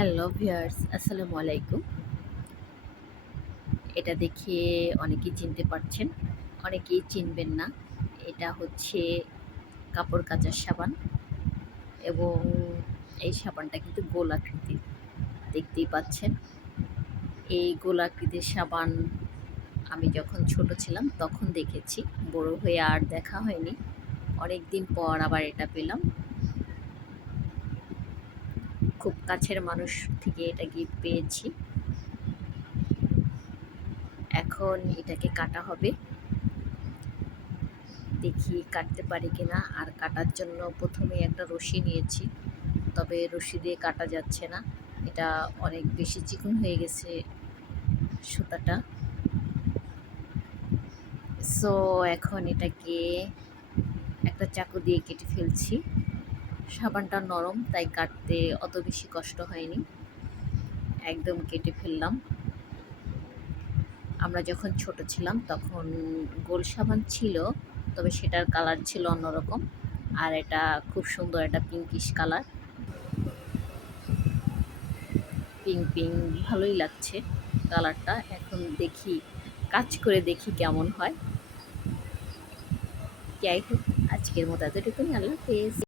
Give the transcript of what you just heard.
Hello viewers, আসসালামু আলাইকুম। এটা দেখে অনেকেই চিনতে পারছেন, অনেকেই চিনবেন না। এটা হচ্ছে কাপড় কাচার সাবান এবং এই সাবানটা কিন্তু গোল আকৃতির, দেখতেই পাচ্ছেন। এই গোল আকৃতির সাবান আমি যখন ছোট ছিলাম তখন দেখেছি, বড় হয়ে আর দেখা হয়নি। অনেক দিন পর আবার এটা পেলাম। খুব কাছের মানুষ থেকে এটা গিফট পেয়েছি। এখন এটাকে কাটা হবে, দেখি কাটতে পারি কিনা। আর কাটার জন্য প্রথমে একটা রশি নিয়েছি, তবে রশি দিয়ে কাটা যাচ্ছে না, এটা অনেক বেশি চিকন হয়ে গেছে সুতাটা। সো এখন এটাকে একটা চাকু দিয়ে কেটে ফেলছি। সাবানটা নরম, তাই কাটতে অত বেশি কষ্ট হয়নি, একদম কেটে ফেললাম। আমরা যখন ছোট ছিলাম তখন গোল সাবান ছিল, তবে সেটার কালার ছিল অন্যরকম। আর এটা খুব সুন্দর, একটা পিঙ্কিশ কালার, পিঙ্ক পিঙ্ক, ভালোই লাগছে কালারটা। এখন দেখি, কাজ করে দেখি কেমন হয়। যাই হোক, আজকের মতো এতটুকুই। আল্লাহ হাফেজ।